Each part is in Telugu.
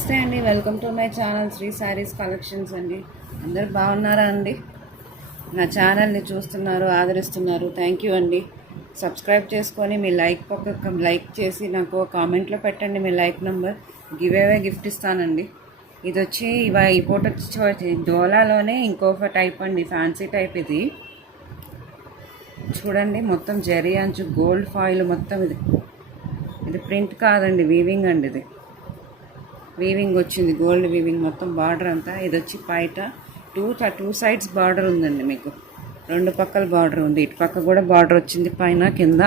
నమస్తే అండి, welcome to my channel Shri Sarees collections అండి. అందరు బాగున్నారా అండి? నా ఛానల్ని చూస్తున్నారు, ఆదరిస్తున్నారు. థ్యాంక్ యూ అండి. సబ్స్క్రైబ్ చేసుకొని మీ లైక్ చేసి నాకు కామెంట్లో పెట్టండి మీ లైక్ నెంబర్. గిఫ్ట్ ఇస్తానండి. ఇది వచ్చి ఈ పూట వచ్చి డోలాలోనే ఇంకొక టైప్ అండి, ఫ్యాన్సీ టైప్. ఇది చూడండి, మొత్తం జరీ అంచు గోల్డ్ ఫాయిల్ మొత్తం. ఇది ప్రింట్ కాదండి, వీవింగ్ అండి. ఇది వీవింగ్ వచ్చింది, గోల్డ్ వీవింగ్ మొత్తం. బార్డర్ అంతా ఇది వచ్చి బయట టూ సైడ్స్ బార్డర్ ఉందండి. మీకు రెండు పక్కల బార్డర్ ఉంది. ఇటు పక్క కూడా బార్డర్ వచ్చింది, పైన కింద.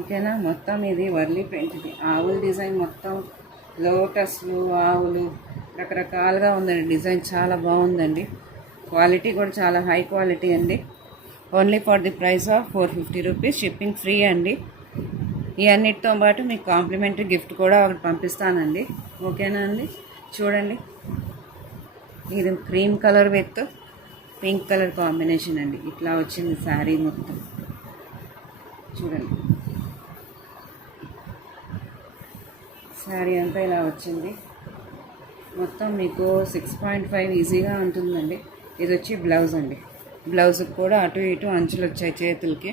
ఓకేనా? మొత్తం ఇది వర్లీ ప్రింట్. ఇది ఆవుల డిజైన్ మొత్తం, లోటస్లు, ఆవులు రకరకాలుగా ఉందండి. డిజైన్ చాలా బాగుందండి. క్వాలిటీ కూడా చాలా హై క్వాలిటీ అండి. Only for the price of 450 rupees. Shipping free అండి. ఈ అన్నిటితో పాటు మీకు కాంప్లిమెంటరీ గిఫ్ట్ కూడా ఒకటి పంపిస్తానండి. ఓకేనా అండి? చూడండి, ఇది cream colour with pink colour combination అండి. ఇట్లా వచ్చింది శారీ మొత్తం. చూడండి, శారీ అంతా ఇలా వచ్చింది మొత్తం. మీకు 6.5 ఈజీగా ఉంటుందండి. ఇది వచ్చి బ్లౌజ్ అండి. బ్లౌజ్కి కూడా అటు ఇటు అంచులు వచ్చాయి చేతులకి.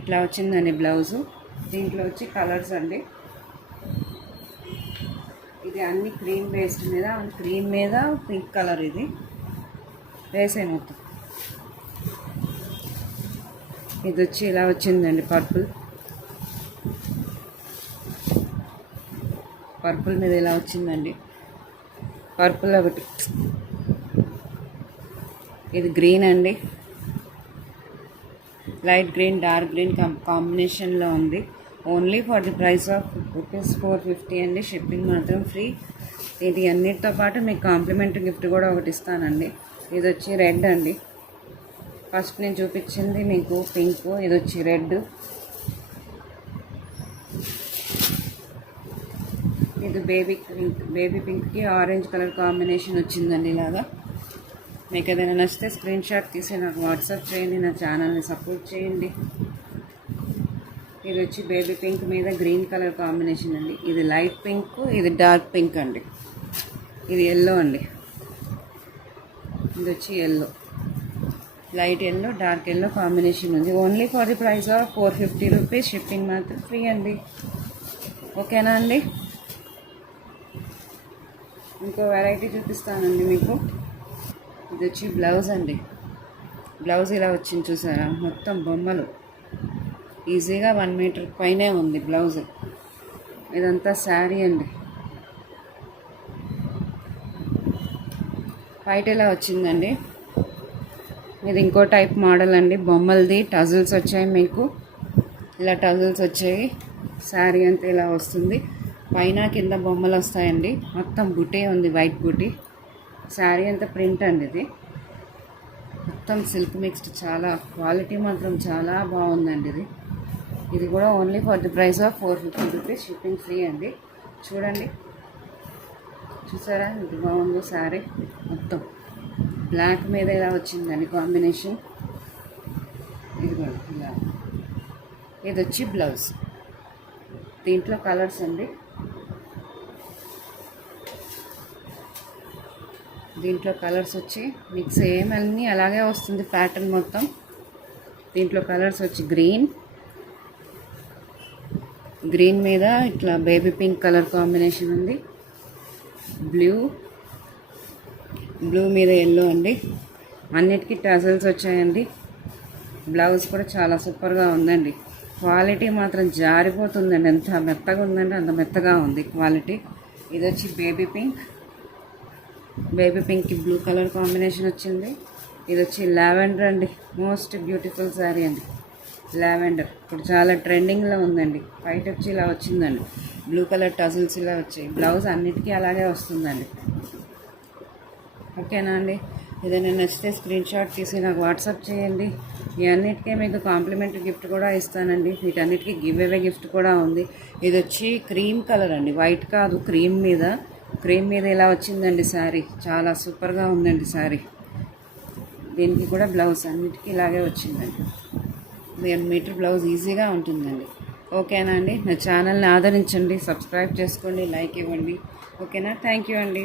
ఇట్లా వచ్చిందండి బ్లౌజు. దీంట్లో వచ్చి కలర్స్ అండి. ఇది అన్ని క్రీమ్ బేస్డ్ మీద, క్రీమ్ మీద పింక్ కలర్ ఇది వేసే మొత్తం. ఇది వచ్చి ఇలా వచ్చిందండి, పర్పుల్ మీద ఇలా వచ్చిందండి. పర్పుల్ ఒకటి. ఇది గ్రీన్ అండి, లైట్ గ్రీన్ డార్క్ గ్రీన్ కాంబినేషన్లో ఉంది. Only for the price of rupees 450 అండి. షిప్పింగ్ మాత్రం ఫ్రీ. ఇది అన్నిటితో పాటు మీకు కాంప్లిమెంటరీ గిఫ్ట్ కూడా ఒకటి ఇస్తానండి. ఇది వచ్చి రెడ్ అండి. ఫస్ట్ నేను చూపించింది మీకు పింక్, ఇది వచ్చి రెడ్. ఇది బేబీ పింక్కి ఆరెంజ్ కలర్ కాంబినేషన్ వచ్చిందండి. ఇలాగా మీకు ఏదైనా నచ్చితే స్క్రీన్ షాట్ తీసి నాకు వాట్సాప్ చేయండి. నా ఛానల్ని సపోర్ట్ చేయండి. ఇది వచ్చి బేబీ పింక్ మీద గ్రీన్ కలర్ కాంబినేషన్ అండి. ఇది లైట్ పింక్, ఇది డార్క్ పింక్ అండి. ఇది ఎల్లో అండి. ఇది వచ్చి yellow, light yellow dark yellow combination ఉంది. Only for the price of 450 rupees. Shipping మాత్రం ఫ్రీ అండి. ఓకేనా అండి? ఇంకో వెరైటీ చూపిస్తానండి మీకు. ఇది వచ్చి బ్లౌజ్ అండి. బ్లౌజ్ ఇలా వచ్చింది, చూసారా? మొత్తం బొమ్మలు. ఈజీగా 1 మీటర్ పైనే ఉంది బ్లౌజ్. ఇదంతా శారీ అండి. బయట ఇలా వచ్చిందండి. ఇది ఇంకో టైప్ మోడల్ అండి, బొమ్మలది. టజిల్స్ వచ్చాయి మీకు, ఇలా టజిల్స్ వచ్చాయి. శారీ అంతా ఇలా వస్తుంది. పైన కింద బొమ్మలు వస్తాయండి. మొత్తం బుటీ ఉంది, వైట్ బుటీ. శారీ అంతా ప్రింట్ అండి. ఇది మొత్తం సిల్క్ మిక్స్డ్. చాలా క్వాలిటీ మాత్రం చాలా బాగుందండి. ఇది కూడా only for the price of 450 rupees. Shipping free అండి. చూడండి, చూసారా ఇది బాగుందో శారీ? మొత్తం బ్లాక్ మీద ఇలా వచ్చిందండి కాంబినేషన్. ఇది కూడా ఇలా. ఇది వచ్చి బ్లౌజ్. దీంట్లో కలర్స్ అండి. దీంట్లో కలర్స్ వచ్చి మీకు సేమ్ అన్నీ అలాగే వస్తుంది ప్యాటర్న్ మొత్తం. దీంట్లో కలర్స్ వచ్చి గ్రీన్ మీద ఇట్లా బేబీ పింక్ కలర్ కాంబినేషన్ ఉంది. బ్లూ మీద ఎల్లో అండి. అన్నిటికీ టజల్స్ వచ్చాయండి. బ్లౌజ్ కూడా చాలా సూపర్గా ఉందండి. క్వాలిటీ మాత్రం జారిపోతుందండి. ఎంత మెత్తగా ఉందండి, అంత మెత్తగా ఉంది క్వాలిటీ. ఇది వచ్చి బేబీ పింక్కి బ్లూ కలర్ కాంబినేషన్ వచ్చింది. ఇది వచ్చి లావెండర్ అండి. మోస్ట్ బ్యూటిఫుల్ శారీ అండి, లావెండర్. ఇప్పుడు చాలా ట్రెండింగ్లో ఉందండి. బయట వచ్చి ఇలా వచ్చిందండి, బ్లూ కలర్ టజిల్స్ ఇలా వచ్చాయి. బ్లౌజ్ అన్నిటికీ అలాగే వస్తుందండి. ఓకేనా అండి? ఏదైనా నచ్చితే స్క్రీన్ షాట్ తీసి నాకు వాట్సాప్ చేయండి. ఈ అన్నిటికీ మీకు కాంప్లిమెంటరీ గిఫ్ట్ కూడా ఇస్తానండి. వీటన్నిటికీ గివ్ అవే గిఫ్ట్ కూడా ఉంది. ఇది వచ్చి క్రీమ్ కలర్ అండి, వైట్ కాదు, క్రీమ్ మీద ఇలా వచ్చిందండి శారీ. చాలా సూపర్గా ఉందండి శారీ. దీనికి కూడా బ్లౌజ్ అన్నిటికీ ఇలాగే వచ్చిందండి. 1 మీటర్ బ్లౌజ్ ఈజీగా ఉంటుందండి. ఓకేనా అండి, నా ఛానల్ని ఆదరించండి, సబ్స్క్రైబ్ చేసుకోండి, లైక్ ఇవ్వండి. ఓకేనా, థ్యాంక్ యూ అండి.